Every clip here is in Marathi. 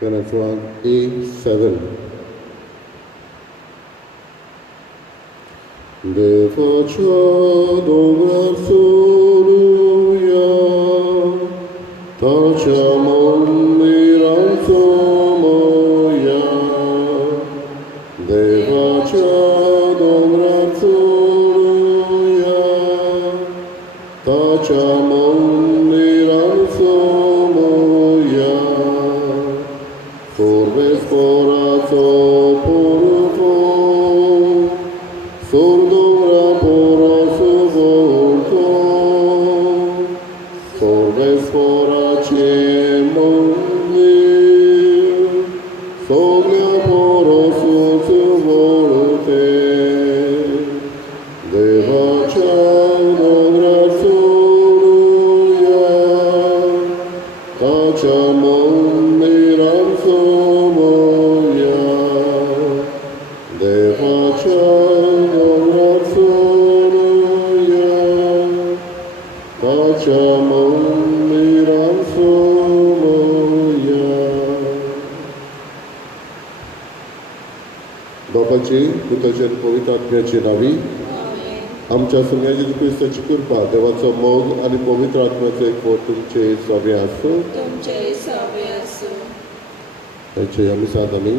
Venezuela A7. De facciamo soluia, tacciamo miranzomoia, de facciamo soluia, tacciamo miranzomoia, sorves corazzo puro, sordora poroso volto, sorves corace mondi, soglia poroso su volte, deva ciao grazia, tacciamo miranzo moia, deva ciao grazia, tacciamo miranzo moia. बापाची पुताच्या पवित्र आत्म्याची नावी आमच्या सुम्या जेजू क्रिस्ताची कृपा देवाचो मोग आणि पवित्र आत्म्याचो एक फोट तुमचे सवे आसूं. ताचे आमी सात आमी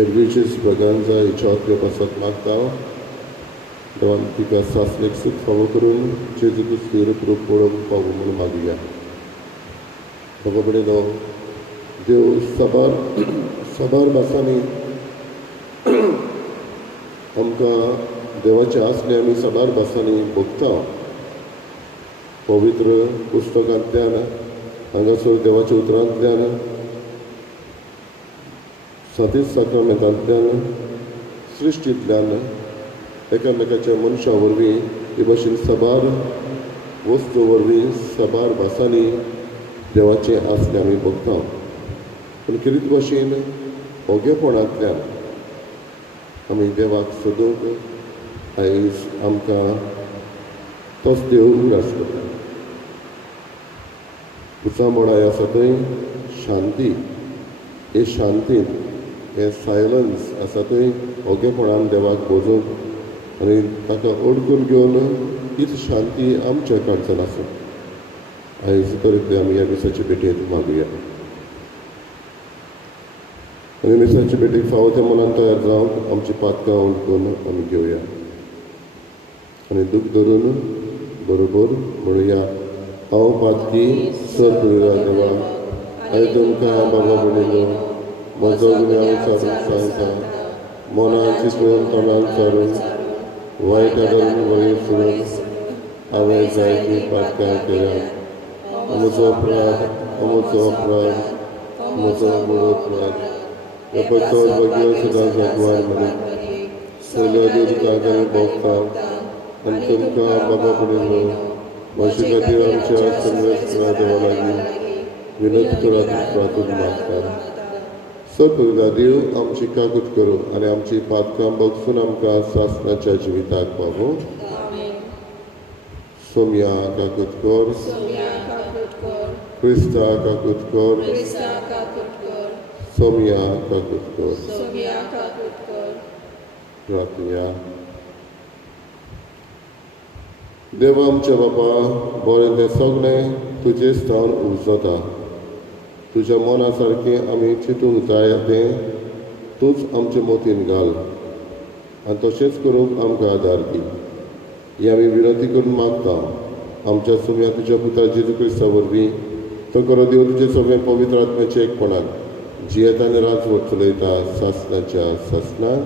एरवीचे प्रगांजा हेच्या आत्म्यापासत मागता देवान तिका सासणेक सुख फावो करून जेजू क्रिस्ती रूप पळोवंक पावो म्हणून मागुया. बाबा कडेन देव साबार भासांनी आमकां देवाचे आसले आमी साबार भासांनी भोगता. पवित्र पुस्तकांतल्यान हांगासर देवाच्या उतरांतल्यान सातीस साक्रामेंतांतल्यान सृश्टींतल्यान एकामेकाच्या मनशा वरवीं हे भाशेन साबार वस्तू वरवीं साबार भासांनी देवाचे आसले आमी भोगता. पूण कितें भाशेन ओगेपणांतल्यान आमी देवाक सोदूंक आयज आमकां तोच देव उरास करता. उचामोडाय आसा थंय शांती, हे शांतीन हे सायलन्स आसा थंय ओगेपणान देवाक भोजोवंक आनी ताका ओडकून घेवन हीच शांती आमच्या काळजान आसूं. आयज तरी आमी ह्या दिसाची भेटेंत मागुया आनी मिसाची भेटेक फावो त्या मनान तयार जावंक आमची पातकां ओळखून आमी घेवया आनी दूख धरून बरोबर म्हणुया. हांव पातकी सर पुरया देवा, हांवें तुमकां बाबा म्हणिल्लो म्हजो गुन्यांव चारून सांगता, मनान चिंतून तोंडान चारून वायट आदारून वयर सुरून हांवें जायतीं पातकां केल्यात. म्हजो अपराध म्हजो अपराध चड बगीर सुद्दां जगवार म्हणून सगळ्या दुर्गांनी भोगता आनी तुमकां बाबा पडिल्लो म्हजे खातीर आमच्या सर्वेस्परा देवा लागीं विनंती करात प्रार्थून मागता. सगळ्या देव आमची काकूट करूं आनी आमची पातकां बगसून आमकां सासणाच्या जिविताक पावो. सोम्या काकूट कर, क्रिस्ता काकूट कर, सोम्या काकूट कर. प्रार्थया. देवा आमच्या बापा, बरें तें सगळें तुजे स्थान उजता. तुज्या मना सारकें आमी चिंतूंक जाय तें तूंच आमच्या मोतीन घाल आनी तशेंच करूंक आमकां आदार दी. ही आमी विनंती करून मागता आमच्या सुम्या तुज्या पुता जेजू क्रिस्ता वरवीं. तो करो देव तुजे सगळें पवित्र आत्म्याचे एकपणान जियेत आनी राजवट चलयता सासणाच्या सासणाक.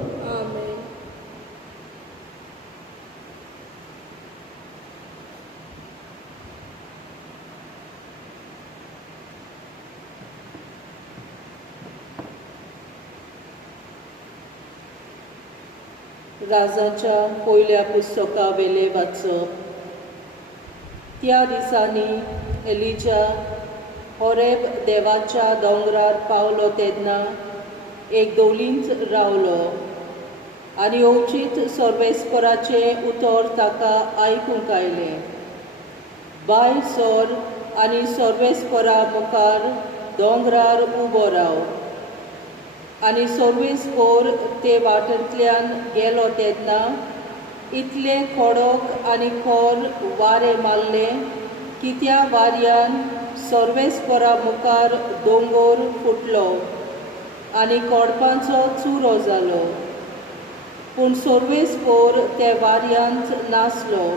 राजाच्या पयल्या पुस्तका वेले वाचप. त्या दिसांनी एलिजा होरेब देवाच्या दोंगरार पावलो तेन्ना एक दौलींत रावलो आनी ओचित सर्वेस्पराचे उतर ताका आयकूंक आयलें. बाय सोर आनी सर्वेस्परा मुखार दोंगरार उबो राव. आनी सोर्वेस्पोर ते वाटेंतल्यान गेलो तेन्ना इतले कडक आनी खोर वारें मारलें की त्या वाऱ्यान सोर्वेस्पोरा मुखार दोंगर फुटलो आनी कोडपांचो चुरो जालो. पूण सोर्वेस्पोर ते वाऱ्यांत नासलो.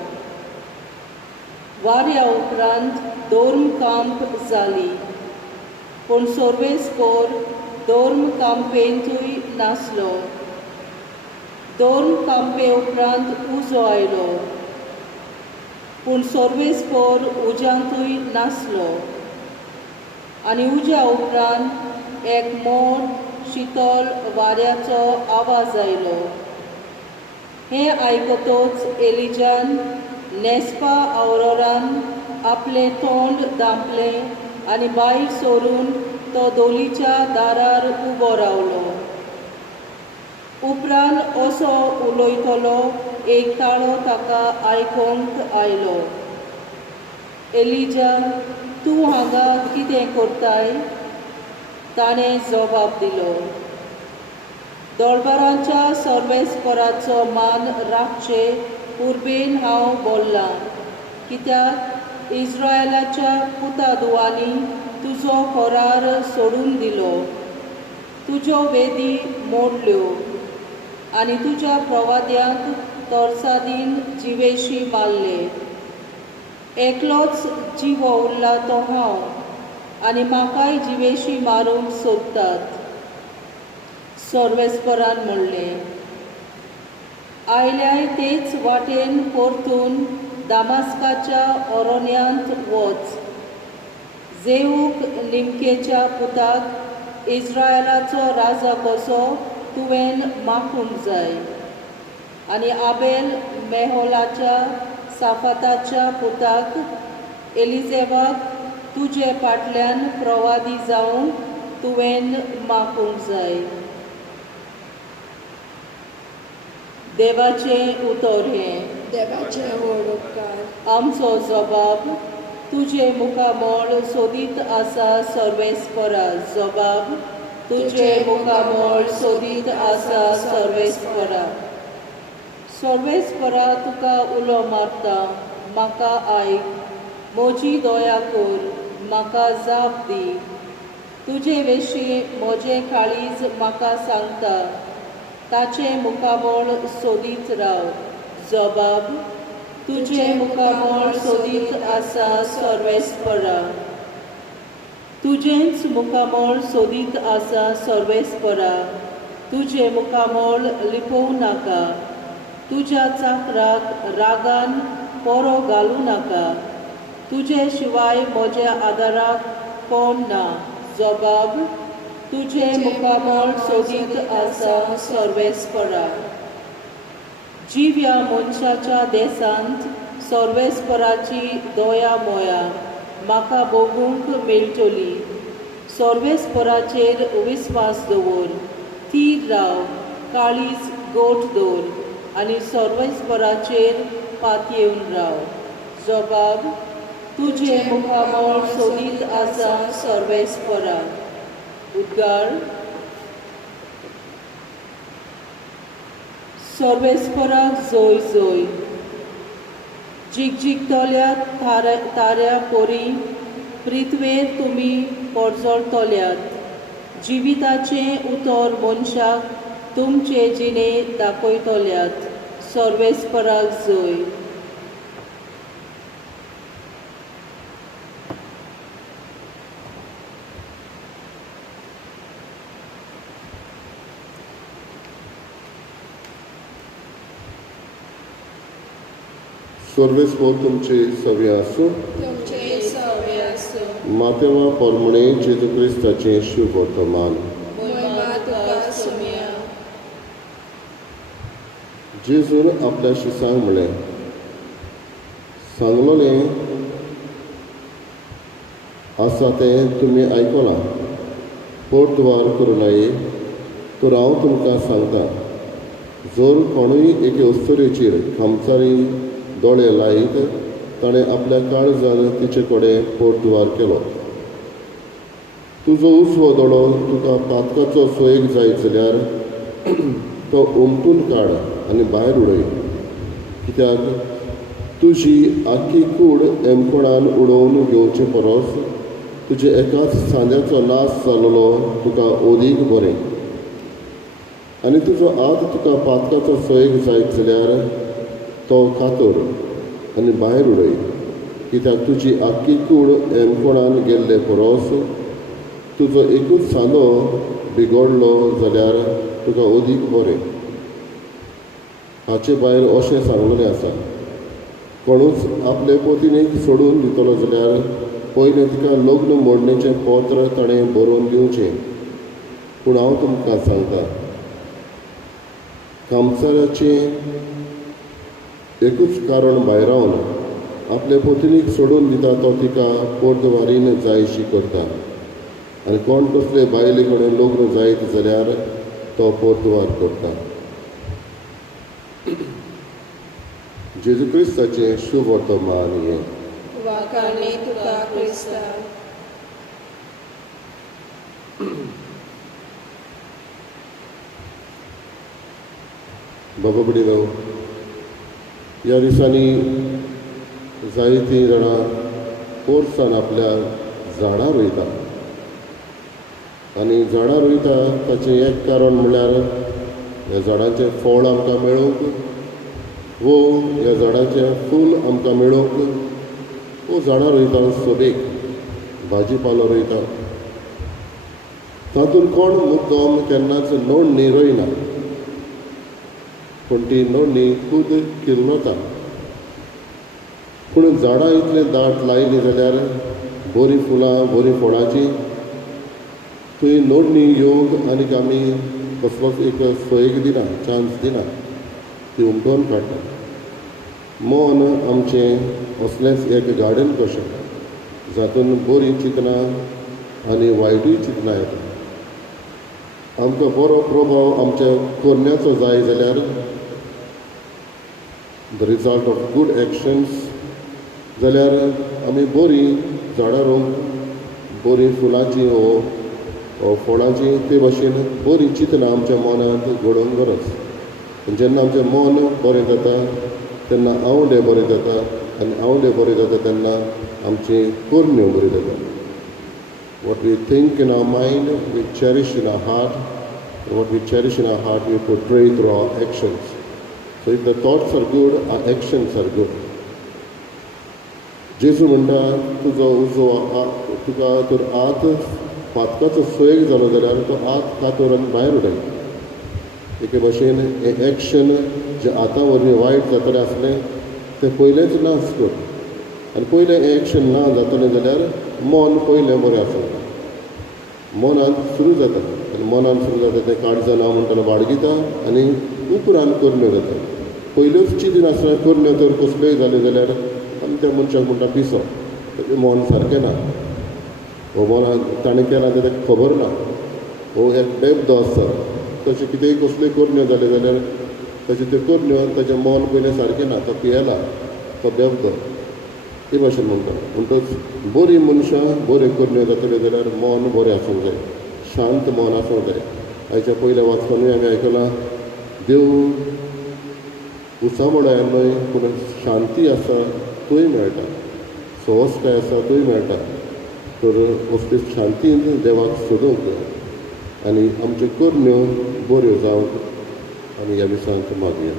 वाऱ्या उपरांत दोर्म कांप जाली, पूण सोर्वेस्पोर दोर्म कांपेंतूय नासलो. दोर्म कांपे उपरांत उजो आयलो, पूण सोर्वेस्पोर उज्यांतूय नासलो. आनी उज्या उपरांत एक मोठ शीतल वाऱ्याचो आवाज आयलो. हें आयकतोच एलिजान नेस्पा आवरोरान आपलें तोंड धांपलें आनी भायर सोरून तो दोलीच्या दारार उबो रावलो. उपरांत असो उलयतलो एक ताळो ताका आयकोंक आयलो. एलिजा, तूं हांगा कितें करताय? ताणें जबाब दिलो, दोळबारांच्या सोर्वेस्पोराचो मान राखचे उर्बेन हांव बोल्लां, कित्याक इस्रायेलाच्या पुतादुवांनी तुजो खोरार सोडून दिलो, तुज्यो वेदी मोडल्यो आनी तुज्या प्रवाद्यांक तोरसादीन जिवेशी मारले. एकलोच जिवो उरला तो हांव आनी म्हाकाय जिवेशी मारूंक सोदतात. सोर्वेस्पोरान म्हणलें, आयल्याय तेच वाटेन परतून दामास्काच्या अरण्यांत वच. जेऊक निमकेच्या पुताक इस्रायेलाचो राजा कसो तुवें मागूंक जाय. आनी आबेल मेहोलाच्या साफाताच्या पुताक एलिजेबाक तुजे फाटल्यान प्रवादी जावंक तुवें मागूंक जाय. देवाचें उतर हें. देवाचे व्हड उपकार. आमचो जबाब तुजे मुखामोळ सोदीत आसा सोर्वेस्पोरा. जबाब तुजे मुखामोळ सोदीत आसा सोर्वेस्पोरा. सोर्वेस्पोरा तुका उलो मारता, म्हाका आयक. म्हजी दया कर, म्हाका जाप दी. तुजे विशीं म्हजें काळीज म्हाका सांगता, ताचे मुखामोळ सोदीत राव. जबाब तुजे मुखामोळ सोदीत आसा सोर्वेस्पोरा. तुजेंच मुखामोळ सोदीत आसा सोर्वेस्पोरा. तुजे मुखामोळ लिपोवं नाका. तुज्या चाकराक रागान पोरो घालूं नाका. तुजे शिवाय म्हज्या आदाराक कोण ना. जबाब तुजे मुखामोळ सोदीत आसा सोर्वेस्पोरा. जिव्या मनशाच्या देसांत सोर्वेस्पोराची दया मोया म्हाका भोगूंक मेळटली. सोर्वेस्पोराचेर विस्वास दवर, थीर राव, काळीज गोठ दवर आनी सोर्वेस्पोराचेर पातयेवन राव. जबाब तुजे मुखामोळ सोदीत आसा सोर्वेस्पोरा. उद्गार. सोर्वेस्पोराक जोय जोय. जिगजिगतोल्या ताऱ्या पोरी पृथ्वेर तुमी पोरजोळतोल्यात. जिविताचें उतर मनशाक तुमचे जिणे दाखयतोल्यात. सोर्वेस्पोराक जोय. सोर्वेस्पोर तुमचे सव्या आसूं. तुमचे सवे आसूं. मातेवा पोरमणे जेजू क्रिस्ताचें शुभ वर्तमान. महिमा तुका सुम्या. जेजून आपल्या शिसांक म्हणलें, सांगलोलें आसा तें तुमी आयकलां. पोर्तवार करूं नये तर हांव तुमकां सांगतां, जर कोणूय एके अस्तुरेचेर खामचारी दोळे लायत ताणें आपल्या काळजान तिचे कडेन पोर्तवार केलो. तुजो उसवो दोळो तुका पातकाचो सोयेक जायत जाल्यार तो उमटून काड आनी भायर उडय, कित्याक तुजी आख्खी कूड एमकोणान उडोवन घेवचे परस तुजे एकाच सांद्याचो नाश जालोलो तुका ओदीक बरें. आनी तुजो आत तुका पातकाचो सोयेक जायत जाल्यार तो कातर आनी भायर उडय, कित्याक तुजी आख्खी कूड एमकोणान गेल्ले परस तुजो एकूच सांदो बिगडलो जाल्यार तुका ओदीक बरें. हाचे भायर अशें सांगलेलें आसा, कोणूच आपले पत्नीक सोडून दितलो जाल्यार पयलें तिका लग्न मोडणेचें पत्र ताणें बरोवन दिवचें. पूण हांव तुमकां सांगतां, कामसाराचें एकूच कारण भायर रावन आपले पत्नीक सोडून दिता तो तिका पोर्तवारीन जायशी करता. आनी कोण कसले बायले कडेन लग्न जायत जाल्यार तो पोर्तवार करता. जेजू क्रिस्ताचें शुभ वर्तमान हें. वाखाणे तुका क्रिस्ता. बाबा भयणीनो, ह्या दिसांनी जायतीं जाणां पोरसान आपल्या झाडां रोयता. आनी झाडां रोयता ताचें एक कारण म्हळ्यार ह्या झाडांचें फळ आमकां मेळूंक, वो ह्या झाडांचें फूल आमकां मेळूंक, वो झाडां रोयता सोबेक, भाजी पालो रोयता. तातूंत कोण मुद्दम केन्नाच नोंदणी रोयना, पूण ती नोंदणी खूद किल्लोता. पूण झाडां इतलें दाट लायलीं जाल्यार बरीं फुलां बरीं फळांची थंय नोंदणी येवंक आनीक आमी कसलोच एक सोयेक दिना, चान्स दिना, ती उमटोवन काडटा. मन आमचें असलेंच एक गार्डन कशें, जातूंत बरीं चिंतनां आनी वायटूय चिंतनां येता. आमकां बरो प्रभाव आमच्या करण्याचो जाय जाल्यार the result of good actions जाल्यार आमी बरीं झाडां रोवंक, बरीं फुलांची वो फळांची ते भाशेन बरीं चिंतनां आमच्या मनांत घडोवंक गरज. जेन्ना आमचें मन बरें जाता तेन्ना आवडे बरें जाता, आनी आवडे बरें जाता तेन्ना आमची करण्यो बरी जाता. What we think in our mind, we cherish in our heart. What we cherish in our heart, we portray through our actions. So if the thoughts are good, our actions are good. जेजू म्हणटा, तुजो उजो तुका तर आत पातकाचो सोयेक जालो जाल्यार तो आत कातर आनी भायर उडय. एके भाशेन हें एक्शन जें आतां वरवीं वायट जातलें आसलें तें पयलेंच नाश कर. आनी पयलें हें एक्शन ना जातलें जाल्यार मन पयलें बरें आसता. मनांत सुरू जाता, आनी मनांत सुरू जाता तें काळजां ना म्हणटालो बाळगिता आनी उपरांत करण्यो जाता. पयल्योच चिंती नासतना करण्यो तर कसल्योय जाल्यो जाल्यार आमी त्या मनशाक म्हणटा पिसो, तेजें मन सारकें ना, हो मनान ताणें केलां तें ताका खबर ना, हो एक बेबदो आसता. तशें कितेंय कसल्योय करण्यो जाल्यो जाल्यार ताचे त्यो करण्यो ताचें मन पयलें सारकें ना, तो पियेला, तो बेबदो, हे भाशेन म्हणटा. म्हणटच बरीं मनशां बऱ्यो करण्यो जातल्यो जाल्यार मन बरें आसूंक जाय, शांत मन आसूंक जाय. आयच्या पयल्या वाचपानूय आमी आयकलां, देव उसामोडाय न्हय पूण शांती आसा तोय मेळटा, स्वस्थाय आसा तोय मेळटा. तर असली शांतीन देवाक सोदूंक आनी आमच्यो करण्यो बऱ्यो जावंक आमी ह्या दिसांत मागया.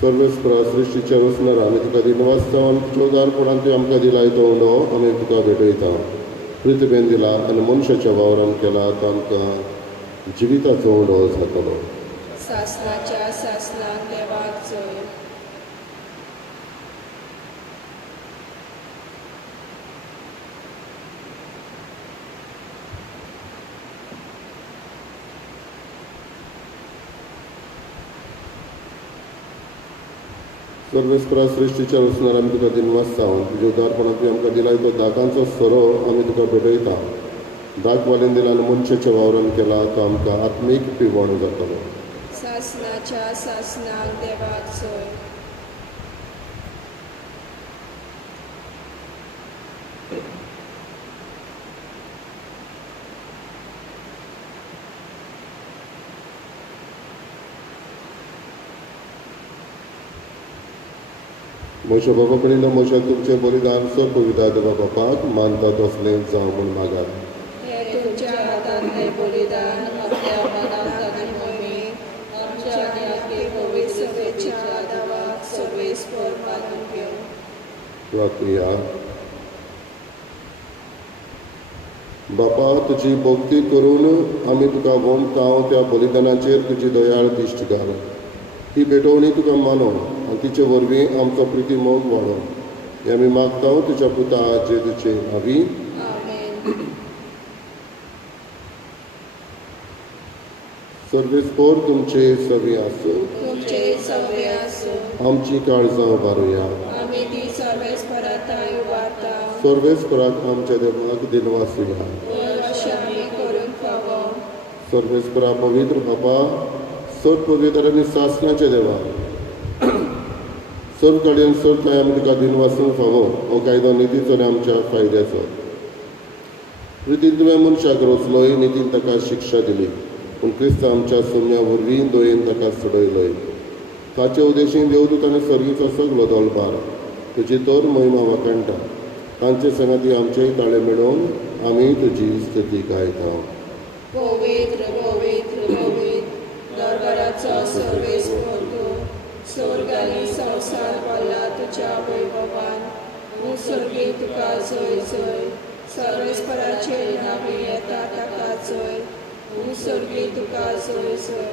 सर्वेस्परा सृश्टीच्या रचणार आमी तुका दिनवास जावन चोदारपणान तुवें आमकां दिलाय तो उंडो आमी तुका भेटयता. पृथ्वीन दिला आनी मनशाच्या वावरान केला तो आमकां जिविताचो उंडो जातलो. सासणाच्या सासणाक देवाक जय. सर्वेस्परा सृश्टीच्या रचणार आमी तुका दिनवासता तुज्या उदारपणाक तुवें आमकां दिला तो दागांचो सोरो आमी तुका भेटयता. दाग वालीन दिला आनी मनशाच्या वावरान केला तो आमकां आत्मीक पिवण जातलो. सासनाच्या सासनाक देवाक सोय. म्हज्या बाबा कडेन म्हज्या तुमचें बलिदान सो पविता देवा बापाक मानता तसलें जावं म्हूण मागात. हे तुमच्या हातांतलें बलिदान आपल्या मनांत आनी मोहीमेंत आमच्या आनी आपले पवित्र सभेच्या आदाराक सर्वेस्पर मानून घेवन. प्रार्थया. बापा तुजी भक्ती करून आमी तुका वोमतांव त्या बलिदानाचेर तुजी दयाळ दिश्ट घाल. ही भेटवणी तुका मानो आनी तिचे वरवीं आमचो प्रिती मोग वाडो. हें आमी मागता तुज्या पुता जेजूचे नांवी. आमेन. सर्वेस्पर तुमचे सवी आसूं. तुमचे सवे आसूं. आमची काळजां बारुया. आमी ती सर्वेस्पराताय उबारता. सर्वेस्पराक आमच्या देवाक दिनवासुया. अशें आमी करूंक फावो. सर्वेस्परा पवित्र बापा सर पवित्र आनी सासनाचे देवा सर कडेन सर थंय आमी तुका दिन वाचूंक फावो हो कायदो नितीचो आनी आमच्या फायद्याचो. रितीन तुवें मनशाक रचलोय नितीन ताका शिक्षा दिली पूण क्रिस्त आमच्या सुम्या वरवीं दोयेन ताका सोडयलोय. ताचे उद्देशीन देवदूत आनी सर्गीचो सगलो दळबार तुजी तर महिमा वाकणटा. तांचे संगती आमचेय ताळे मेळोवन आमी तुजी स्तुती गायता. पवित्र पवित्र पवित्र दरबाराचो सर्वेस्पर तूं. स्वर्ग आनी संवसार भरला तुज्या वैभवान. मुसर्गी तुका जय जय. सर्वेस्पराचेर नांवी येता ताका जय. मुसर्गी तुका जय जय.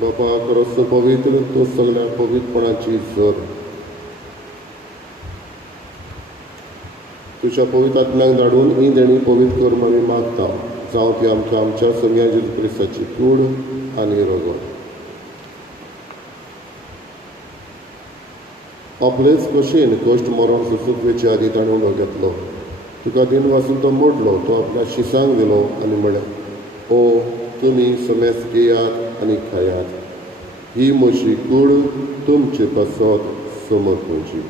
बापा खरोच पवित्र तो सगळ्या पवित्रपणाची जर तुझ्या पवित्र आत्म्याक धाडून ही देणी पवित्र करून आमी मागता. जावं ती आमच्या सगळ्या जेजू क्रिस्ताची कूड आनी रगत. आपलेच कशेन कश्ट मरण सुसुकवेचे आदी ताणून घेतलो. तुका दिन वाचून तो मोडलो तो आपल्या शिसांक दिलो आनी म्हळ्यार ओ तुमी समेस घेयात आनी खायात. ही म्हजी कूड तुमचे पासत समत म्हजी.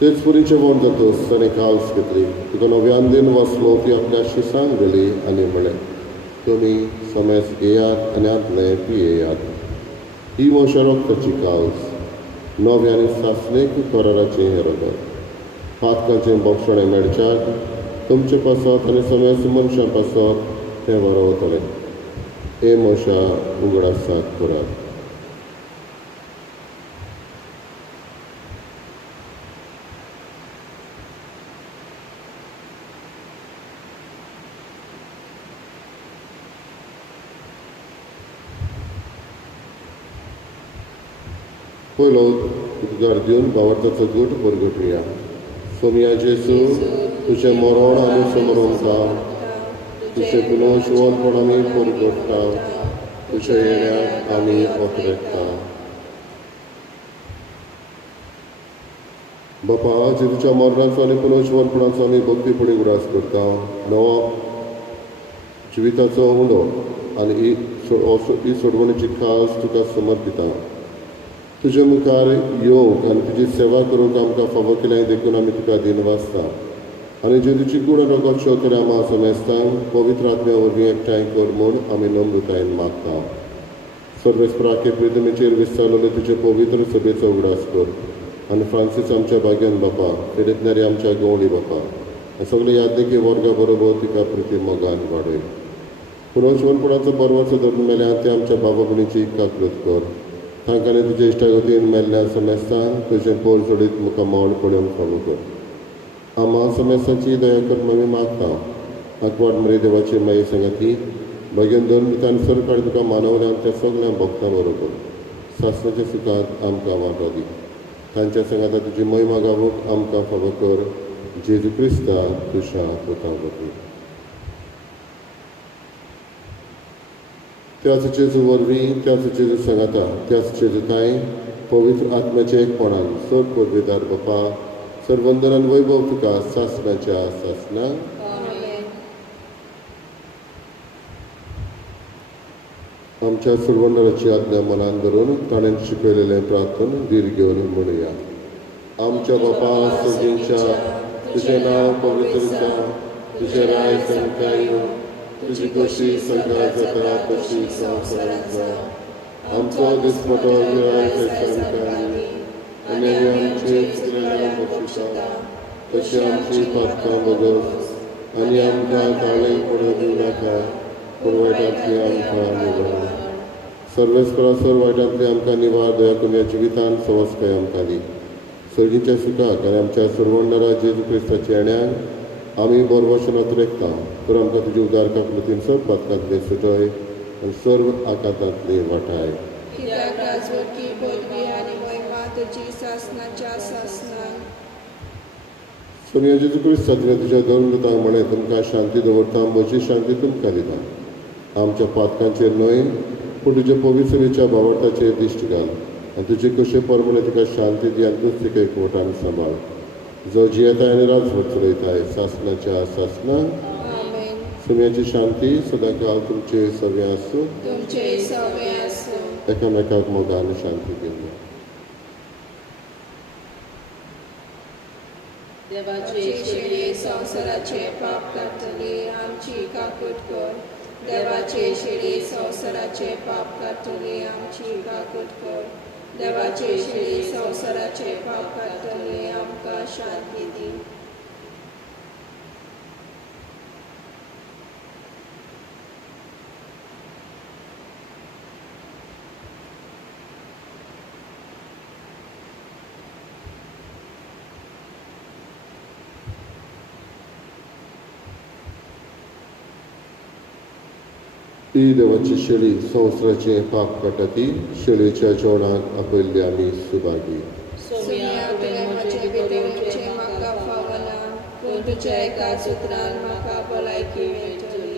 तेच पुरीचे वोण जातोस ताणें काल्स घेतली. तुका नव्यान दिन वाचलो ती आपल्या शिसांक दिली आनी म्हळें तुमी समेस घेयात आनी आदलें पियेयात. ही म्हज्या रोगताची काल्स नवे आनी सासणेक कराराचें हें रगत. पातकाचें भक्षणें मेळच्याक तुमचे पासत आनी समेस मनशां पासत तें वरवतलें. हे म्हज्या उगडासाक करात. पयलो उद्गार दिवन भावार्थाचो गट परगटुया. सोमया जेसू तुजें मरण आमी समरोंता. तुजें पुनर्जीवनपण आमी परगटता. तुज्या येण्याक आमी ओतरेकता. बापा जेजूच्या मरणाचो आनी पुनर्जीवनपणाचो आमी भक्तीपणी उडास करता. नवो जिविताचो उंडो आनी ही सोडवणेची खास तुका समर्पिता. तुजे मुखार येवंक आनी तुजी सेवा करूंक आमकां फावो केलें देखून आमी तुका दिन वाचता. आनी जेजूची कूड रगत शेवतले आमी समेस्तांक पवित्र आत्म्या वरवीं एकठांय कर म्हूण आमी नम्रतायेन मागता. सर्वेस्पराके प्रितमेचेर विस्तारलेले तुजे पवित्र सभेचो उगडास कर. आनी फ्रांसीस आमच्या भाग्यान बापा फेरेतणारी आमच्या गवळी बापा सगळे यादनिके वर्गा बरोबर तिका प्रिती मोगान वाडय. पुनर्जीवनपणाचो पर्वाचो धरून मेल्यान ते आमच्या बाबा भयणीची काकृत कर. तांकां आनी तुजे इश्टागतीन मेल्ल्या समेस्तान तुजें पोर जोडीत मुखार मोड पडोवंक फावो कर. आमा समेस्ताची दया कर आमी मागता. आकवाड मरे देवाची माये संगती भगेन दोन मितान सरकाळ तुका मानवल्यान त्या सगळ्या भक्तां बरोबर सासणाच्या सुखांत आमकां वांटो दी. तांच्या संगाता तुजी महिमा गावूंक आमकां फावो कर. जेजू क्रिस्ता तुज्या पुता वरवीं. त्याच जेजू वरवीं, त्याच जेजू संगाता, त्याच जेजू ताई पवित्र आत्म्याच्या एकपणान सर परवेदार बापा सर्वंदरान वैभव तुका सासणाच्या सासणां. आमेन. आमच्या सुरवंडराची आज्ञा मनान धरून ताणें शिकयलेलें प्रार्थन धीर घेवन म्हणुया. आमच्या बापा सगळींच्या तुजें नांव पवित्र जावं, तुजें राय संख्या येवं, तुजी कशी संख्या जाता तशी संवसारांत जावं. आमचो दिसपटो गिराय संख्यानी आनी आमची चुकलेल्या बक्षिसां तशी आमची पातकां बगस आनी आमकां ताळें पडूं दिवं नाका, पूण वायटांतली आमकां निवार. सर्वेस्परासर वायटांतली आमकां निवार दया करून ह्या जिवितांत सवस्काय आमकां दी. सर्गीच्या सुखाक आनी आमच्या सुरवंडरा जेजू क्रिस्ताच्या येण्याक आमी बरो भशेन अत्रेकता. तर आमकां तुजी उदार कापलतीन सब पातकांतली सुटय आनी सर्व आकांतांतली वाटाय. कित्याक राजवटी पदवी आनी महिमा तुजी सासणाच्या सासणां. सोनिया जेजू क्रिस्ता तुवें तुज्या धर्मदूतांक म्हणें तुमकां शांती दवरता, म्हजी शांती तुमकां दिता. आमच्या पातकांचेर न्हय पूण तुज्या पवित्रतेच्या भावार्थाचेर दिश्ट घाल आनी तुजे कशे परमणे तुका शांती दी आनी तूंच तिका एकवटान सांबाळ. जो जियेताय आनी राजवट चलयताय सासणाच्या सासणां. आमेन. सुम्याची शांती सदांकाल तुमचे सगळे आसूं. तुमचे सगळे आसूं. एकामेकाक मोगान शांती दिवं. देवाचे शेळये संवसाराचे पाप काडटली आमची काकूट कर. देवाचे शेळये संवसाराचे पाप काडटली आमची काकूट कर. देवाचे शेळये संवसाराचे पाप काडटली आमकां शांती दी. ही देवाची शेळी संवसाराचे पाप काडटा ती शेळयेच्या जेवणाक आपयल्ली आमी सुभागी. सोनिया तुवें म्हजे भितरचे म्हाका फावना, पूण तुज्या एकाच उतरान म्हाका भलायकी मेळटली.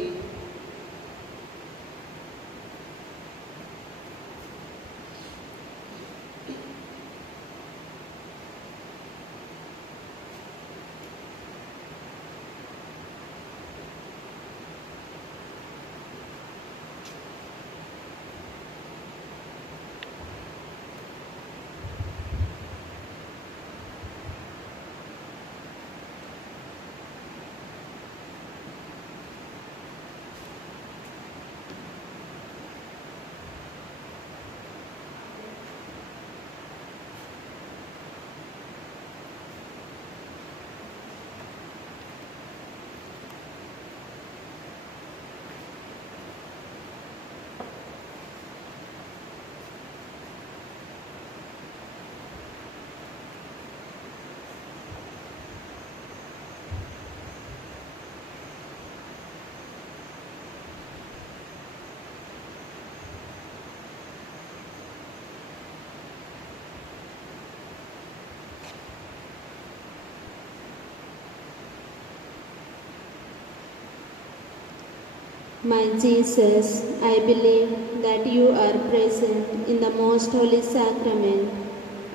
My Jesus, I believe that you are present in the most holy sacrament.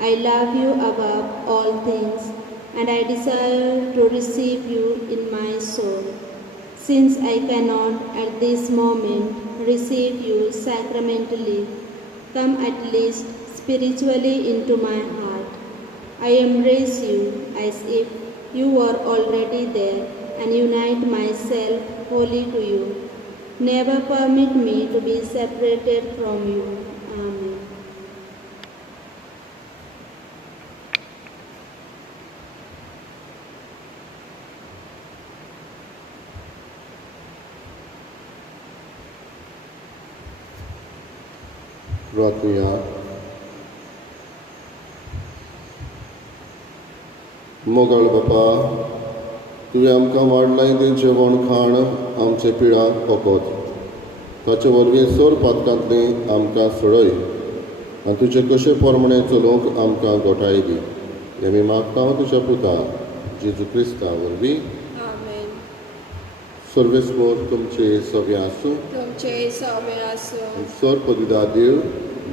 I love you above all things, and I desire to receive you in my soul. Since I cannot at this moment receive you sacramentally, come at least spiritually into my heart. I embrace you as if you were already there and unite myself wholly to you. Never permit me to be separated from you. Amen. प्रार्थया. मोगाळ बापा, तुवें आमकां वाडलाय तें जेवण खाण आमचे पिळाक पोकोत. ताचे वरवीं सर पातकांतली आमकां सोडय आनी तुजे कशे पोरमणे चलोवंक आमकां घोटाय दी. आमी मागता तुज्या पुता जेजू क्रिस्ता वरवीं. आमेन. सर्वेस्पोर तुमचे सव्या आसूं. तुमचे सौम्य आसूं. सर पदुदा देव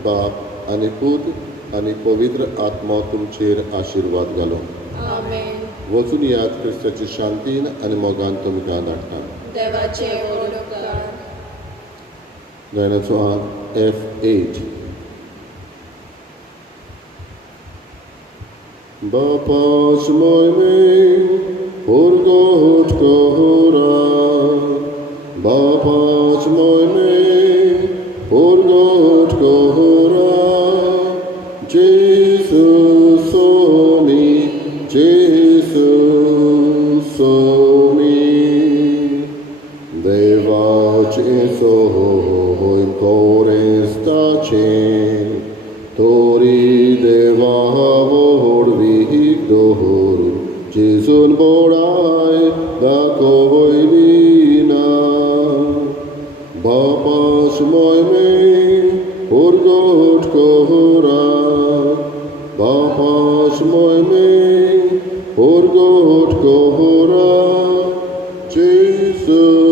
बाप आनी पूत आनी पवित्र आत्मा तुमचेर आशिर्वाद घालो. आमेन. वचून याद क्रिस्ताची शांतीन आनी मोगान तुमकां धाडटा. देवाचे ओडकार. गायनाचो हात F8. Bapa's moime, urgot kohora. Bapa's moime, urgot kohora. Jesus so me, Jesus so me. Devace so in cores tace, tori deva Dohor, Jesun borai da koilina. Bapas moime, urgot kohora. Bapas moime, urgot kohora. Jesus.